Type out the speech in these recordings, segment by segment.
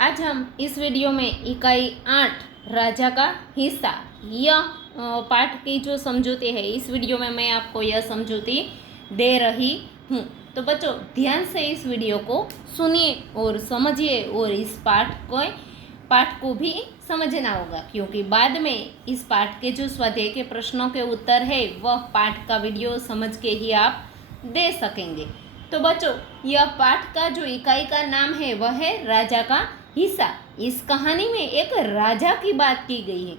आज हम इस वीडियो में इकाई 8 राजा का हिस्सा यह पाठ की जो समझौती है, इस वीडियो में मैं आपको यह समझौती दे रही हूँ। तो बच्चों ध्यान से इस वीडियो को सुनिए और समझिए और इस पाठ को भी समझना होगा, क्योंकि बाद में इस पाठ के जो स्वाध्याय के प्रश्नों के उत्तर है वह पाठ का वीडियो समझ के ही आप दे सकेंगे। तो बच्चों यह पाठ का जो इकाई का नाम है वह है राजा का हिस्सा। इस कहानी में एक राजा की बात की गई है।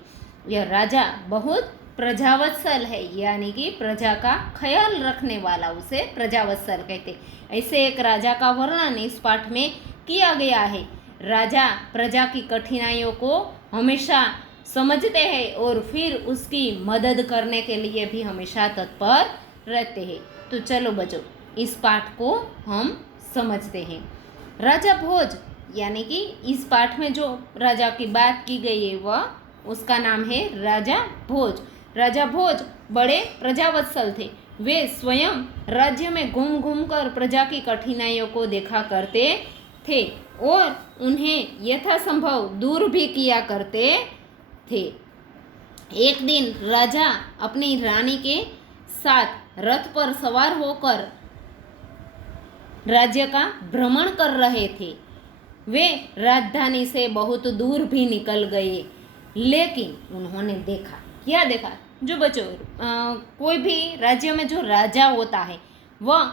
यह राजा बहुत प्रजावत्सल है, यानी कि प्रजा का ख्याल रखने वाला, उसे प्रजावत्सल कहते। ऐसे एक राजा का वर्णन इस पाठ में किया गया है। राजा प्रजा की कठिनाइयों को हमेशा समझते हैं और फिर उसकी मदद करने के लिए भी हमेशा तत्पर रहते हैं। तो चलो बच्चों इस पाठ को हम समझते हैं। राजा भोज, यानी कि इस पाठ में जो राजा की बात की गई है वह उसका नाम है राजा भोज। राजा भोज बड़े प्रजावत्सल थे। वे स्वयं राज्य में घूम घूम कर प्रजा की कठिनाइयों को देखा करते थे और उन्हें यथासंभव दूर भी किया करते थे। एक दिन राजा अपनी रानी के साथ रथ पर सवार होकर राज्य का भ्रमण कर रहे थे। वे राजधानी से बहुत दूर भी निकल गए, लेकिन उन्होंने देखा, क्या देखा? जो बच्चों कोई भी राज्य में जो राजा होता है वह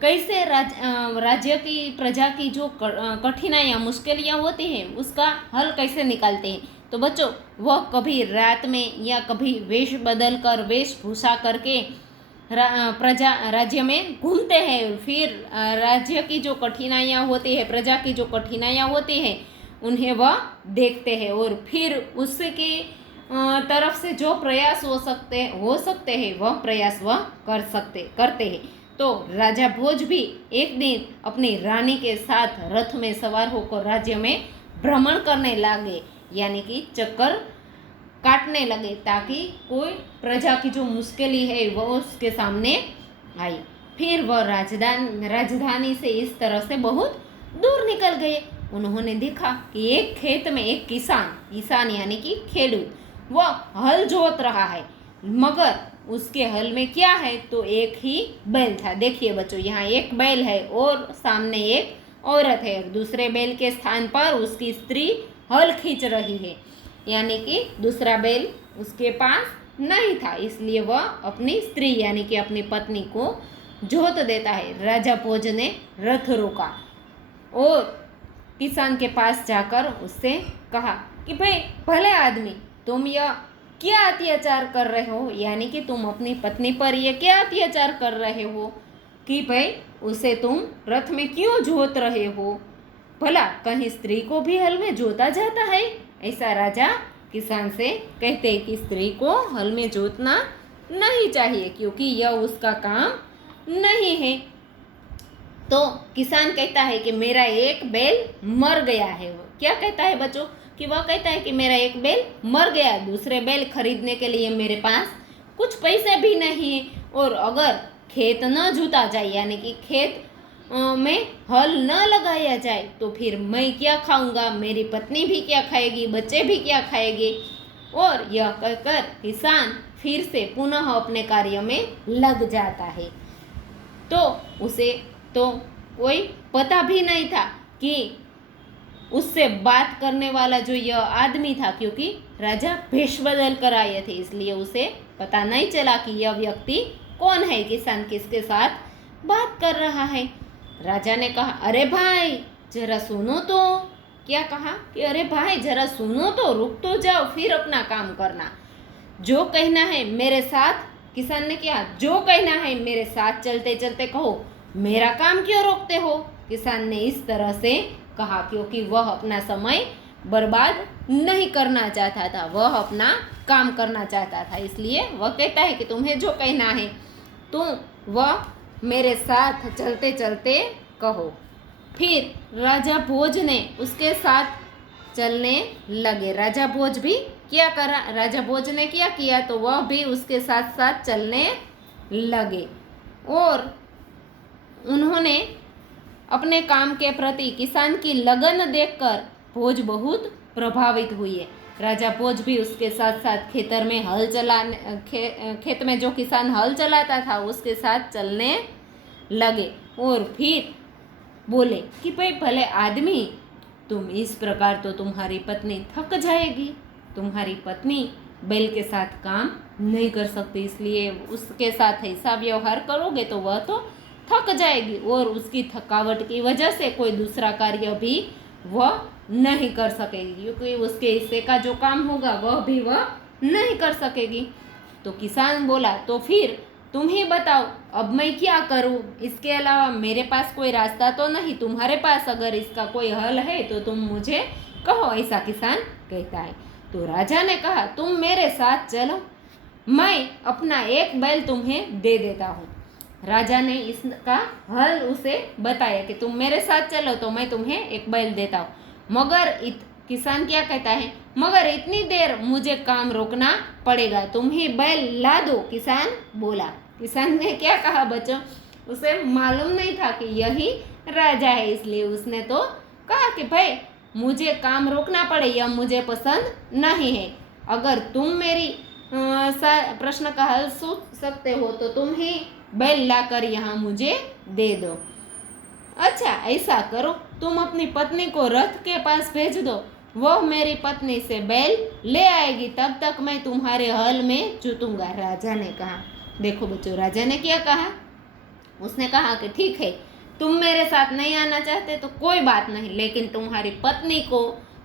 कैसे राज्य की प्रजा की जो कठिनाइयाँ मुश्किलियाँ होती हैं उसका हल कैसे निकालते हैं। तो बच्चों वह कभी रात में या कभी वेशभूषा करके प्रजा राज्य में घूमते हैं। फिर राज्य की जो कठिनाइयाँ होती है, प्रजा की जो कठिनाइयाँ होती हैं उन्हें वह देखते हैं और फिर उसकी तरफ से जो प्रयास हो सकते हैं वह प्रयास वह करते हैं। तो राजा भोज भी एक दिन अपनी रानी के साथ रथ में सवार होकर राज्य में भ्रमण करने लगे, यानी कि चक्कर काटने लगे, ताकि कोई प्रजा की जो मुश्किलें है वह उसके सामने आई। फिर वह राजधानी से इस तरह से बहुत दूर निकल गए। उन्होंने देखा कि एक खेत में एक किसान यानी कि खेडूत वह हल जोत रहा है, मगर उसके हल में क्या है? तो एक ही बैल था। देखिए बच्चों यहाँ एक बैल है और सामने एक औरत है, दूसरे बैल के स्थान पर उसकी स्त्री हल खींच रही है, यानी कि दूसरा बैल उसके पास नहीं था, इसलिए वह अपनी स्त्री यानी कि अपनी पत्नी को जोत देता है। राजा भोज ने रथ रोका और किसान के पास जाकर उससे कहा कि भाई भले आदमी, तुम यह क्या अत्याचार कर रहे हो, यानी कि तुम अपनी पत्नी पर यह क्या अत्याचार कर रहे हो कि भाई उसे तुम रथ में क्यों जोत रहे हो? भला कहीं स्त्री को भी हल में जोता जाता है? ऐसा राजा किसान से कहते हैं कि स्त्री को हल में जोतना नहीं चाहिए, क्योंकि यह उसका काम नहीं है। तो किसान कहता है कि मेरा एक बैल मर गया है। वो क्या कहता है बच्चों कि वह कहता है कि मेरा एक बैल मर गया, दूसरे बैल खरीदने के लिए मेरे पास कुछ पैसे भी नहीं है, और अगर खेत न जोता जाए यानी कि खेत में हल न लगाया जाए तो फिर मैं क्या खाऊंगा, मेरी पत्नी भी क्या खाएगी, बच्चे भी क्या खाएंगे। और यह कहकर किसान फिर से पुनः अपने कार्य में लग जाता है। तो उसे तो कोई पता भी नहीं था कि उससे बात करने वाला जो यह आदमी था, क्योंकि राजा भेष बदल कर आए थे, इसलिए उसे पता नहीं चला कि यह व्यक्ति कौन है, किसान किसके साथ बात कर रहा है। राजा ने कहा, अरे भाई जरा सुनो तो। क्या कहा कि अरे भाई जरा सुनो तो, रुक तो जाओ, फिर अपना काम करना। जो कहना है मेरे साथ, किसान ने कहा, जो कहना है मेरे साथ चलते चलते कहो, मेरा काम क्यों रोकते हो? किसान ने इस तरह से कहा क्योंकि वह अपना समय बर्बाद नहीं करना चाहता था, वह अपना काम करना चाहता था, इसलिए वह कहता है कि तुम्हें जो कहना है तुम वह मेरे साथ चलते चलते कहो। फिर राजा भोज ने उसके साथ चलने लगे। राजा भोज भी क्या करा? राजा भोज ने क्या किया? तो वह भी उसके साथ साथ चलने लगे और उन्होंने अपने काम के प्रति किसान की लगन देखकर भोज बहुत प्रभावित हुए। राजा भोज भी उसके साथ साथ खेतर में खेत में जो किसान हल चलाता था उसके साथ चलने लगे और फिर बोले कि भाई भले आदमी, तुम इस प्रकार तो तुम्हारी पत्नी थक जाएगी, तुम्हारी पत्नी बैल के साथ काम नहीं कर सकती, इसलिए उसके साथ ऐसा व्यवहार करोगे तो वह तो थक जाएगी और उसकी थकावट की वजह से कोई दूसरा कार्य भी वह नहीं कर सकेगी, क्योंकि उसके हिस्से का जो काम होगा वह भी वह नहीं कर सकेगी। तो किसान बोला तो फिर तुम ही बताओ, अब मैं क्या करूं? इसके अलावा मेरे पास कोई रास्ता तो नहीं, तुम्हारे पास अगर इसका कोई हल है तो तुम मुझे कहो, ऐसा किसान कहता है। तो राजा ने कहा तुम मेरे साथ चलो, मैं अपना एक बैल तुम्हें दे देता हूँ। राजा ने इसका हल उसे बताया कि तुम मेरे साथ चलो तो मैं तुम्हें एक बैल देता हूँ, मगर किसान क्या कहता है, मगर इतनी देर मुझे काम रोकना पड़ेगा, तुम ही बैल ला दो। किसान बोला। किसान ने क्या कहा बच्चों, उसे मालूम नहीं था कि यही राजा है, इसलिए उसने तो कहा कि भाई मुझे काम रोकना पड़े यह मुझे पसंद नहीं है, अगर तुम मेरी प्रश्न का हल सोच सकते हो तो तुम ही बैल लाकर यहाँ मुझे दे दो। अच्छा ऐसा करो, तुम अपनी पत्नी को रथ के पास भेज दो, वह मेरी पत्नी से बैल ले आएगी, तब तक मैं तुम्हारे हल में जुतूंगा। राजा ने कहा। देखो बच्चों, राजा ने क्या कहा, उसने कहा कि ठीक है, तुम मेरे साथ नहीं आना चाहते तो कोई बात नहीं, लेकिन तुम्हारी पत्नी को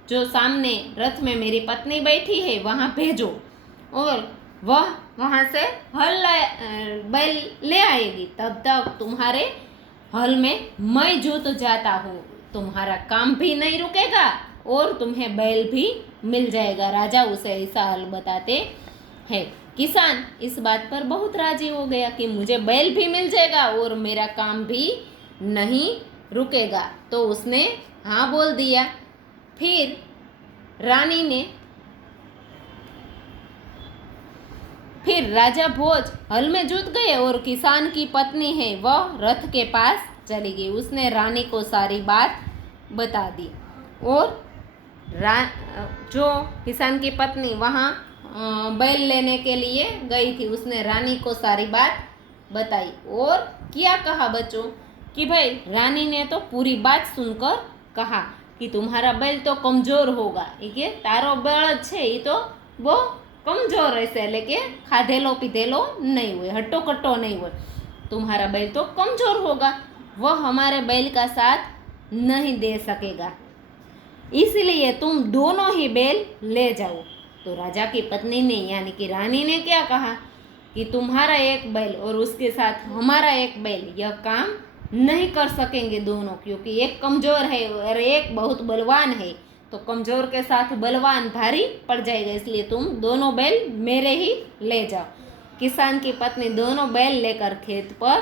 जो सामने रथ में मेरी पत्नी बैठी है वहाँ भेजो और वह वहाँ से बैल ले आएगी, तब तक तुम्हारे हल में मैं जुत जाता हूँ, तुम्हारा काम भी नहीं रुकेगा और तुम्हें बैल भी मिल जाएगा। राजा उसे ऐसा हल बताते हैं। किसान इस बात पर बहुत राजी हो गया कि मुझे बैल भी मिल जाएगा और मेरा काम भी नहीं रुकेगा, तो उसने हाँ बोल दिया। फिर राजा भोज हल में जुट गए और किसान की पत्नी है वह रथ के पास चली गई। उसने रानी को सारी बात बता दी और जो किसान की पत्नी वहाँ बैल लेने के लिए गई थी उसने रानी को सारी बात बताई और क्या कहा बच्चों कि भाई रानी ने तो पूरी बात सुनकर कहा कि तुम्हारा बैल तो कमजोर होगा, ये तारो बैल छे ये तो वो कमजोर रहશે, लेकिन खाधेलो पीधेलो नहीं हुए, हट्टो कट्टो नहीं हुए, तुम्हारा बैल तो कमजोर होगा, वह हमारे बैल का साथ नहीं दे सकेगा, इसलिए तुम दोनों ही बैल ले जाओ। तो राजा की पत्नी ने यानी कि रानी ने क्या कहा कि तुम्हारा एक बैल और उसके साथ हमारा एक बैल यह काम नहीं कर सकेंगे दोनों, क्योंकि एक कमजोर है और एक बहुत बलवान है, तो कमजोर के साथ बलवान भारी पड़ जाएगा, इसलिए तुम दोनों बैल मेरे ही ले जाओ। किसान की पत्नी दोनों बैल लेकर खेत पर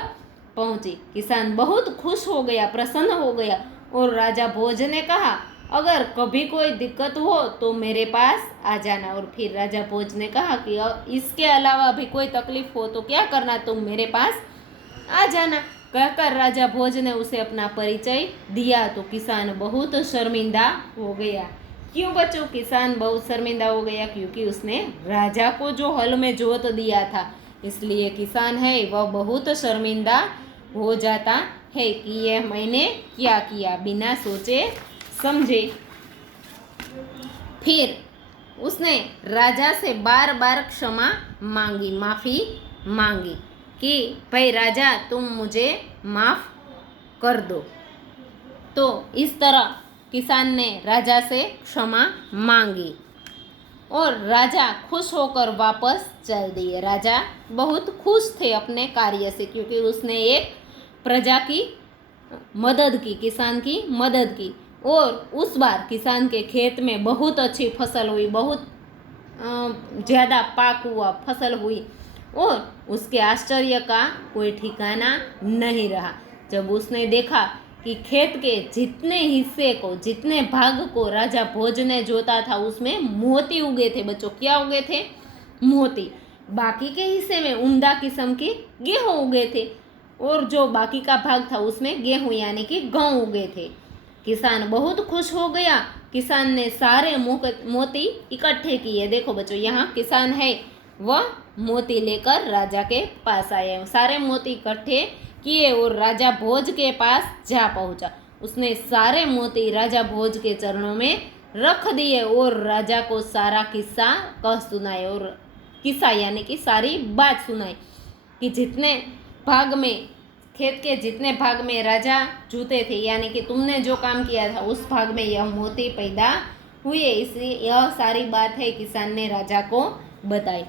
पहुंची। किसान बहुत खुश हो गया, प्रसन्न हो गया और राजा भोज ने कहा अगर कभी कोई दिक्कत हो तो मेरे पास आ जाना। और फिर राजा भोज ने कहा कि इसके अलावा भी कोई तकलीफ हो तो क्या करना, तुम मेरे पास आ जाना। कहकर राजा भोज ने उसे अपना परिचय दिया तो किसान बहुत शर्मिंदा हो गया। क्यों बच्चों किसान बहुत शर्मिंदा हो गया? क्योंकि उसने राजा को जो हल में जोत दिया था, इसलिए किसान है वह बहुत शर्मिंदा हो जाता है कि यह मैंने क्या किया, बिना सोचे समझे। फिर उसने राजा से बार बार क्षमा मांगी, माफ़ी मांगी कि भाई राजा तुम मुझे माफ़ कर दो। तो इस तरह किसान ने राजा से क्षमा मांगी और राजा खुश होकर वापस चल दिए। राजा बहुत खुश थे अपने कार्य से, क्योंकि उसने एक प्रजा की मदद की, किसान की मदद की और उस बार किसान के खेत में बहुत अच्छी फसल हुई, बहुत ज़्यादा पाक हुआ, फसल हुई और उसके आश्चर्य का कोई ठिकाना नहीं रहा जब उसने देखा कि खेत के जितने हिस्से को, जितने भाग को राजा भोज ने जोता था उसमें मोती उगे थे। बच्चों क्या उगे थे? मोती। बाकी के हिस्से में उम्दा किस्म के गेहूँ उगे थे। और जो बाकी का भाग था उसमें गेहूं यानी कि गेहूं उगे थे। किसान बहुत खुश हो गया। किसान ने सारे मोती इकट्ठे किए। देखो बच्चों, यहाँ किसान है वह मोती लेकर राजा के पास आया। सारे मोती इकट्ठे किए और राजा भोज के पास जा पहुंचा। उसने सारे मोती राजा भोज के चरणों में रख दिए और राजा को सारा किस्सा कह सुनाए। और किस्सा यानी कि सारी बात सुनाई कि जितने भाग में, खेत के जितने भाग में राजा जूते थे यानी कि तुमने जो काम किया था उस भाग में यह मोती पैदा हुए। इसलिए यह सारी बात है किसान ने राजा को बताई।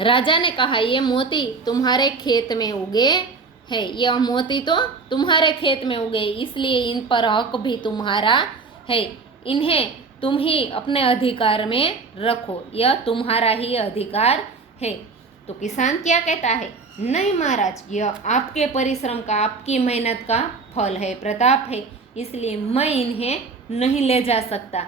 राजा ने कहा, ये मोती तुम्हारे खेत में उगे है, यह मोती तो तुम्हारे खेत में उगे, इसलिए इन पर हक भी तुम्हारा है। इन्हें तुम ही अपने अधिकार में रखो, यह तुम्हारा ही अधिकार है। तो किसान क्या कहता है, नहीं महाराज, यह आपके परिश्रम का, आपकी मेहनत का फल है, प्रताप है, इसलिए मैं इन्हें नहीं ले जा सकता।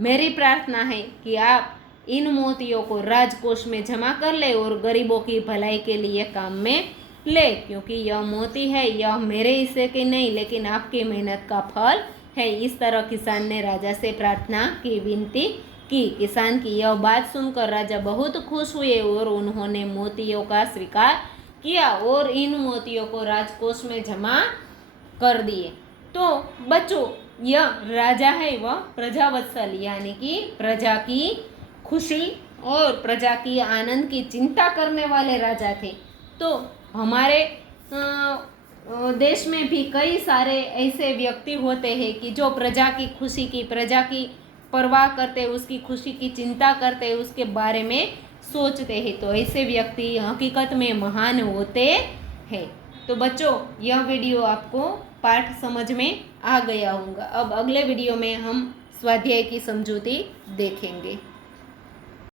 मेरी प्रार्थना है कि आप इन मोतियों को राजकोष में जमा कर ले और गरीबों की भलाई के लिए काम में ले, क्योंकि यह मोती है, यह मेरे हिस्से के नहीं लेकिन आपकी मेहनत का फल है। इस तरह किसान ने राजा से प्रार्थना की, विनती की। किसान की यह बात सुनकर राजा बहुत खुश हुए और उन्होंने मोतियों का स्वीकार किया और इन मोतियों को राजकोष में जमा कर दिए। तो बच्चों, यह राजा है वह प्रजावत्सल यानी कि प्रजा की खुशी और प्रजा की आनंद की चिंता करने वाले राजा थे। तो हमारे देश में भी कई सारे ऐसे व्यक्ति होते हैं कि जो प्रजा की खुशी की, प्रजा की परवाह करते, उसकी खुशी की चिंता करते, उसके बारे में सोचते हैं। तो ऐसे व्यक्ति हकीकत में महान होते हैं। तो बच्चों, यह वीडियो आपको पाठ समझ में आ गया होगा। अब अगले वीडियो में हम स्वाध्याय की समझौती देखेंगे।